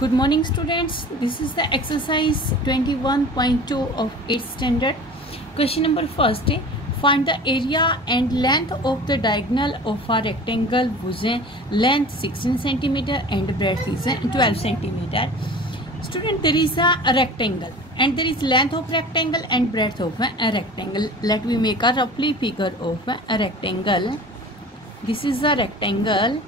Good morning students, this is the exercise 21.2 of 8th standard. Question number first, find the area and length of the diagonal of a rectangle whose length 16 cm and breadth is 12 cm. Student, there is a rectangle and there is length of rectangle and breadth of a rectangle. Let me make a roughly figure of a rectangle. This is a rectangle.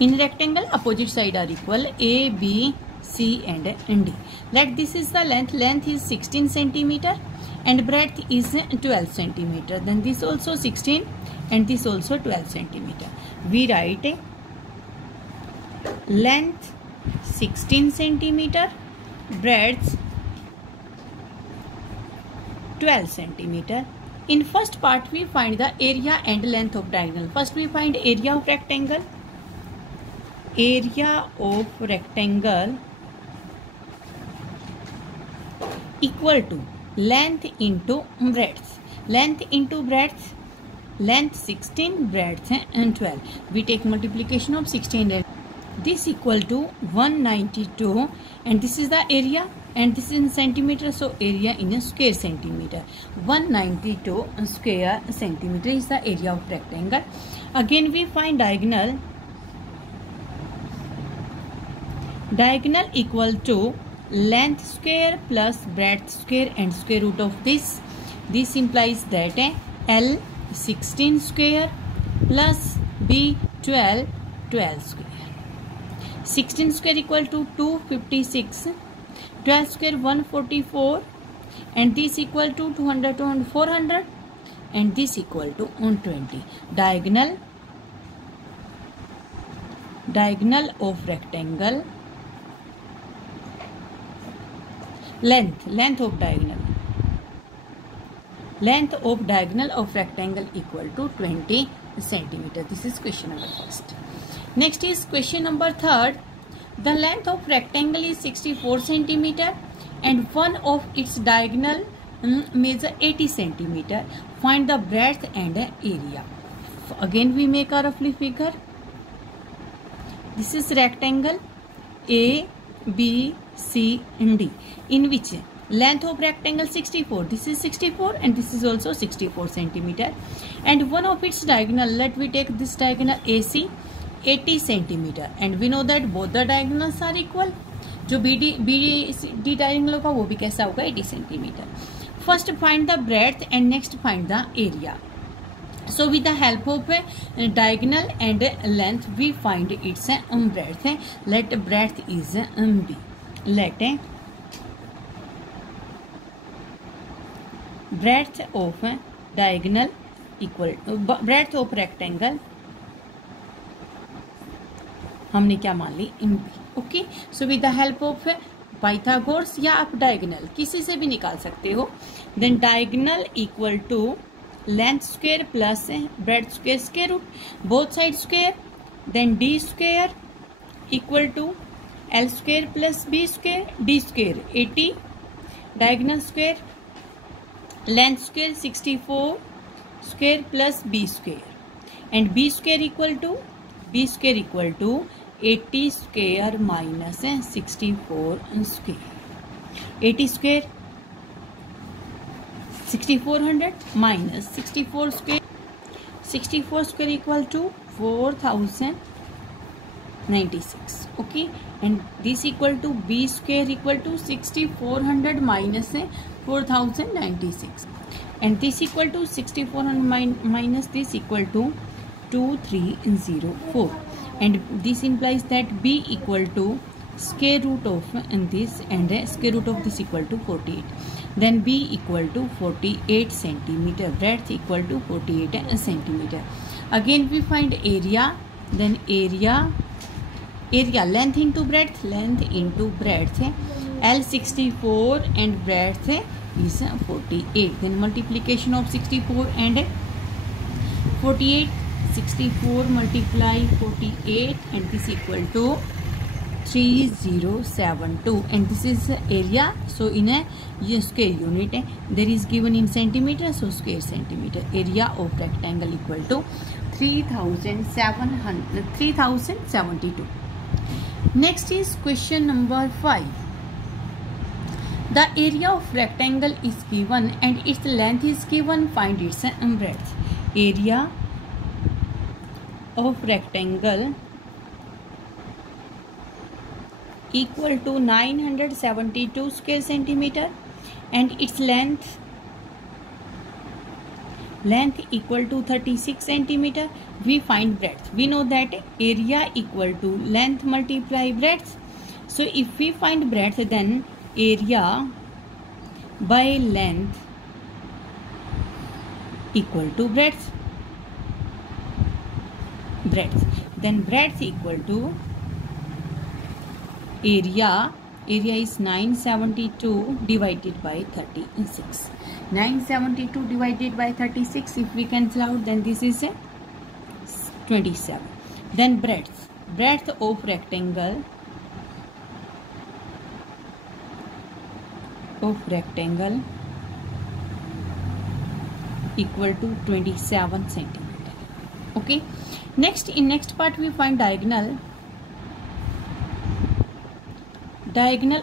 In rectangle, opposite side are equal, A, B, C and D. Let this is the length. Length is 16 cm and breadth is 12 cm. Then this also 16 and this also 12 cm. We write length 16 cm, breadth 12 cm. In first part, we find the area and length of diagonal. First, we find area of rectangle. Area of rectangle equal to length into breadth. Length into breadth. Length 16, breadth and 12. We take multiplication of 16 and this equal to 192 and this is the area and this is in centimeter, so area in a square centimeter. 192 square centimeter is the area of rectangle. Again we find diagonal. Diagonal equal to length square plus breadth square and square root of this. This implies that L 16 square plus B 12 square. 16 square equal to 256. 12 square 144 and this equal to 200 to 400 and this equal to 120. Diagonal of rectangle. Length of diagonal of rectangle equal to 20 centimeter. This is question number first. Next is question number third. The length of rectangle is 64 centimeter and one of its diagonal measure 80 centimeter. Find the breadth and area. Again we make a roughly figure. This is rectangle A, B, C and D, in which length of rectangle 64. This is 64 and this is also 64 centimeter. And one of its diagonal, let we take this diagonal AC, 80 centimeter. And we know that both the diagonals are equal. जो BD diagonal होगा वो भी कैसा होगा 80 centimeter. First find the breadth and next find the area. So with the help of diagonal and length we find its breadth. Let breadth is B. Let breadth of diagonal equal breadth of rectangle हमने क्या मान ली B. Okay, so with the help of Pythagoras या आप diagonal किसी से भी निकाल सकते हो. Then diagonal equal to length square plus breadth square square root, both sides square. Then D square equal to L square plus B square, D square 80, diagonal square, length square 64 square plus B square, and B square equal to 80 square minus 64 square. 80 square 6400 minus 64 square. 64 square equal to 4096. Okay, and this equal to B square equal to 6400 minus 4096, and this equal to 6400 minus this equal to 2304, and this implies that B equal to square root of this and square root of this equal to 48. Then B equal to 48 centimeter. Breadth equal to 48 centimeter. Again we find area. Then area length into breadth. L 64 and breadth is 48. Then multiplication of 64 and 48. 64 multiply 48 and this equal to 3072 and this is area. So in a square unit there is given in centimeter, so square centimeter. Area of rectangle equal to 3072. Next is question number 5. The area of rectangle is given and its length is given. Find its breadth. Area of rectangle equal to 972 square centimeter and its length equal to 36 centimeter. We find breadth. We know that area equal to length multiply breadth. So if we find breadth, then area by length equal to breadth. Then breadth equal to area is 972 divided by 36. 972 divided by 36, if we cancel out, then this is a 27. Then breadth of rectangle equal to 27 centimeter. Okay. In next part we find diagonal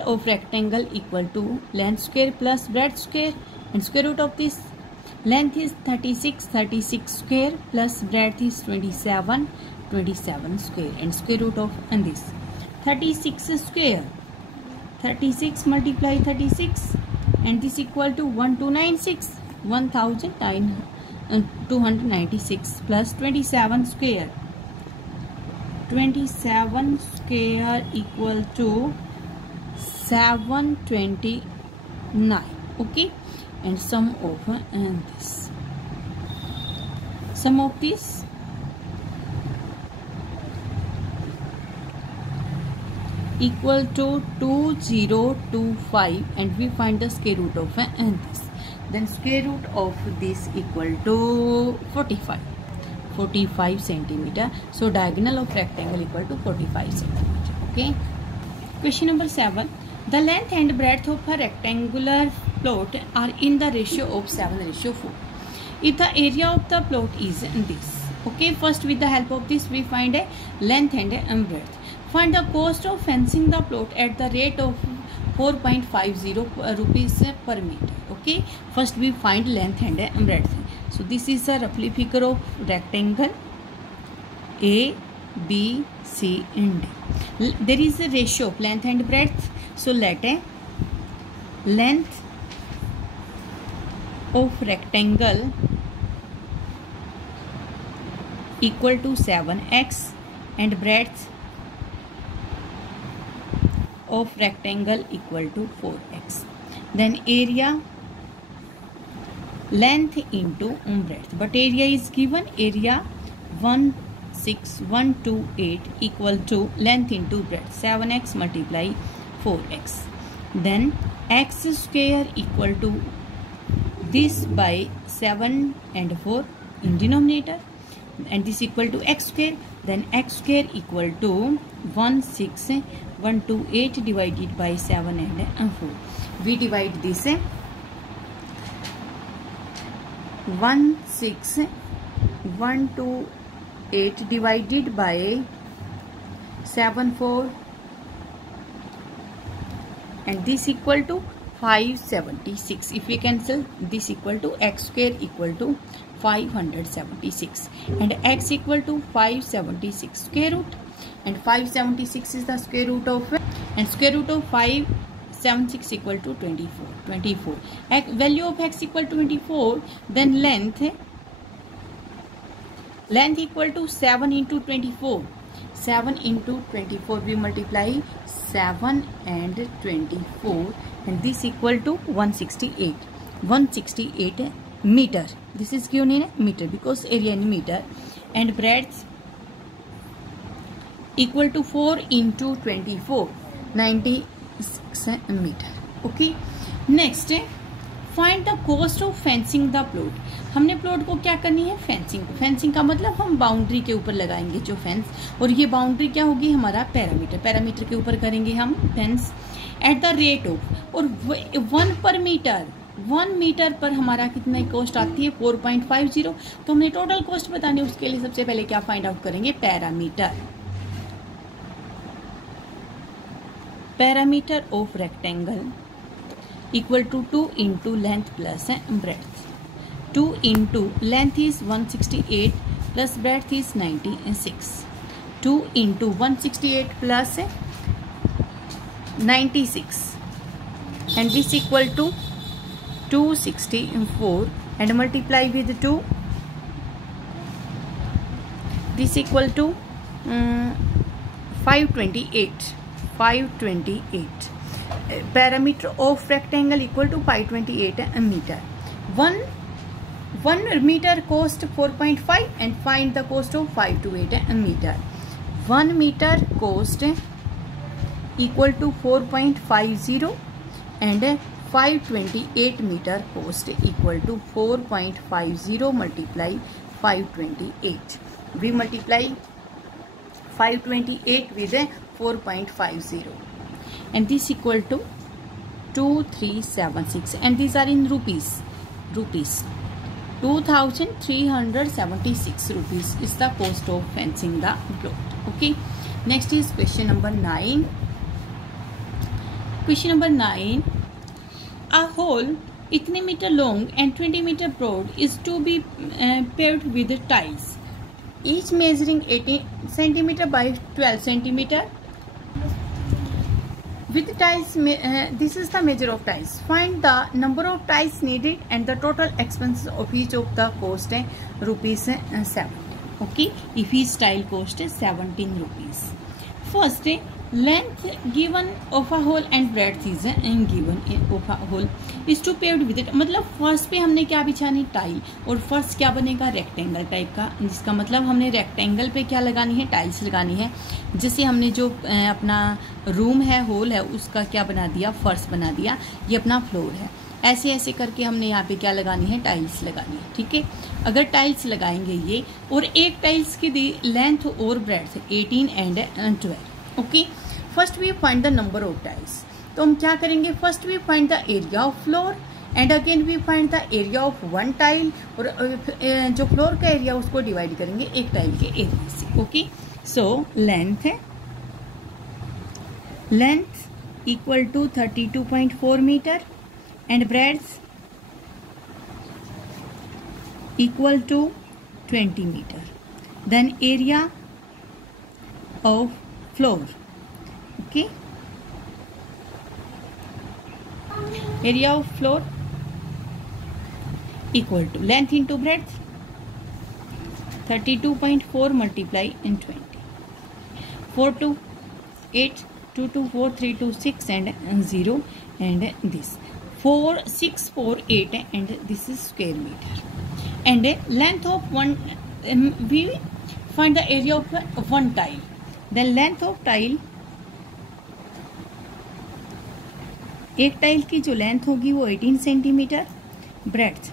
of rectangle equal to length square plus breadth square, and square root of this length is 36 square plus breadth is 27 square, and square root of this 36 square, 36 multiply 36, and this equal to 1296 plus 27 square equal to 729. Okay, and sum of this equal to 2025, and we find the square root of this. Then square root of this equal to 45 centimeter. So diagonal of rectangle equal to 45 centimeter. Okay. Question number 7. The length and breadth of a rectangular plot are in the ratio of 7:4. If the area of the plot is this. Okay, first with the help of this we find a length and a breadth. Find the cost of fencing the plot at the rate of 4.50 rupees per meter. Okay, first we find length and breadth. So this is a roughly figure of rectangle A, B, C and D. There is a ratio of length and breadth. So let a length of rectangle equal to 7x and breadth of rectangle equal to 4x. Then area, length into breadth, but area is given, area 16128 equal to length into breadth 7x multiply 4x. Then x square equal to this by 7 and 4 in denominator, and this equal to x square. Then x square equal to 16128 divided by 7 and 4. We divide this 16128 divided by 7/4, and this equal to 576. If we cancel, this equal to x square equal to 576 and x equal to 576 square root, and 576 is the square root of, and square root of 576 equal to 24. Value of x equal to 24. Then length equal to 7 into 24. 7 into 24 we multiply 7 and 24, and this equal to 168 meter. This is given in a meter because area in meter, and breadth equal to 4 into 24, 96 meter. Okay, next find the cost of fencing the plot. हमने plot को क्या करनी है, fencing का मतलब हम boundary के ऊपर लगाएंगे जो फेंस, और ये बाउंड्री क्या होगी हमारा पैरामीटर के ऊपर करेंगे हम fence at the rate of, और 1 मीटर पर हमारा कितना कॉस्ट आती है 4.50. तो हमने टोटल कॉस्ट बतानी है, उसके लिए सबसे पहले क्या फाइंड आउट करेंगे parameter. Parameter of rectangle equal to 2 into length plus breadth. 2 into length is 168 plus breadth is 96. 2 into 168 plus 96 and this equal to 264 and multiply with 2. This equal to 528. 528. Parameter of rectangle equal to 528 meter. One meter cost 4.5 and find the cost of 528 meter. 1 meter cost equal to 4.50 and 528 meter cost equal to 4.50 multiply 528. We multiply 528 with 4.50 and this equal to 2376 and these are in rupees. 2376 rupees is the cost of fencing the plot. Okay, next is question number 9. Question number 9. A hole इतने metre long and 20 metre broad is to be paved with tiles, each measuring 18 centimeter by 12 centimeter. With tiles, this is the measure of tiles. Find the number of tiles needed and the total expenses of each of the cost rupees 70. Okay, if each tile cost 17 rupees. First, length given of a hole and breadth is given of a hole is to paved with it. मतलब first पे हमने क्या बिछानी, tile, और first क्या बनेगा, rectangle type का, जिसका मतलब हमने रेक्टेंगल पे क्या लगानी है, टाइल्स लगानी है. जैसे हमने जो अपना रूम है, होल है, उसका क्या बना दिया, फर्श बना दिया, ये अपना फ्लोर है. ऐसे ऐसे करके हमने यहाँ पे क्या लगानी है, टाइल्स लगानी है. ठीक है, अगर टाइल्स लगाएंगे ये, और एक टाइल्स की लेंथ और breadth 18 and 12. Okay, first we find the number of tiles. तो हम क्या करेंगे, first we find the area of floor and again we find the area of one tile, और जो फ्लोर का एरिया उसको डिवाइड करेंगे एक टाइल के एरिया से. Okay, so length equal to 32.4 metre and breadth equal to 20 metre. Then area of floor, okay, area of floor equal to length into breadth 32.4 multiply in 20. 4 to 8, 2 to 4, 3 to 6 and 0 and this 4, 6, 4, 8 and this is square meter. And length of one, we find the area of one tile. Then length of tile, एक tile की जो length होगी वो 18 centimetre, breadth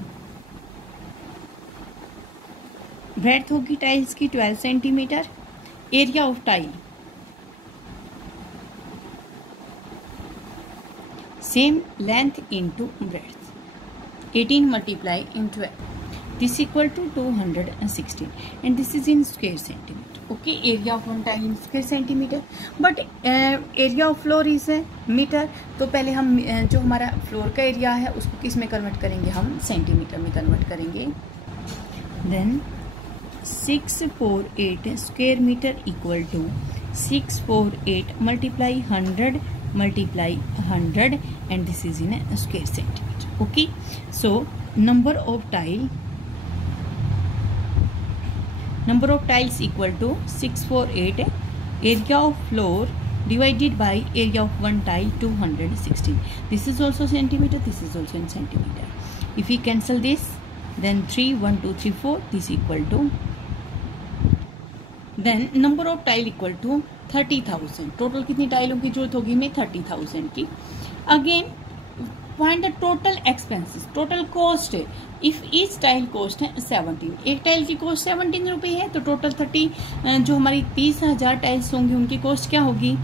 होगी tiles की 12 centimetre. Area of tile same, length into breadth 18 multiply in 12. This equal to 216 and this is in square centimeter. Okay, area of one tile in square centimeter, but area of floor is meter. तो पहले हम जो हमारा floor का area है उसको किस में कन्वर्ट करेंगे, हम सेंटीमीटर में कन्वर्ट करेंगे. Then 648 square metre equal to 648 multiply 100 multiply 100 and this is in square centimetre. Okay, so number of tiles equal to 648, area of floor divided by area of one tile 216. This is also centimeter, this is also in centimeter. If we cancel this, then 3, 1, 2, 3, 4, this equal to, then number of tile equal to 30,000. Total कितनी टाइलों की जरूरत होगी में 30,000 की. Again find the total expenses, total cost. If each tile cost है 17, एक tile की कॉस्ट 17 रुपये है, तो टोटल 30, जो हमारी 30,000 टाइल्स होंगी उनकी कॉस्ट क्या होगी,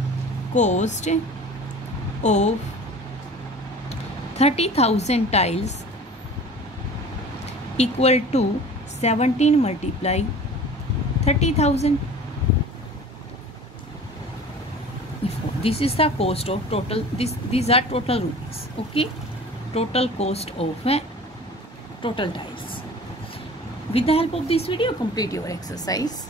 cost of 30,000 tiles equal to 17 multiply 30,000. This is the cost of total. These are total rupees. Okay, total cost of total tiles. With the help of this video, complete your exercise.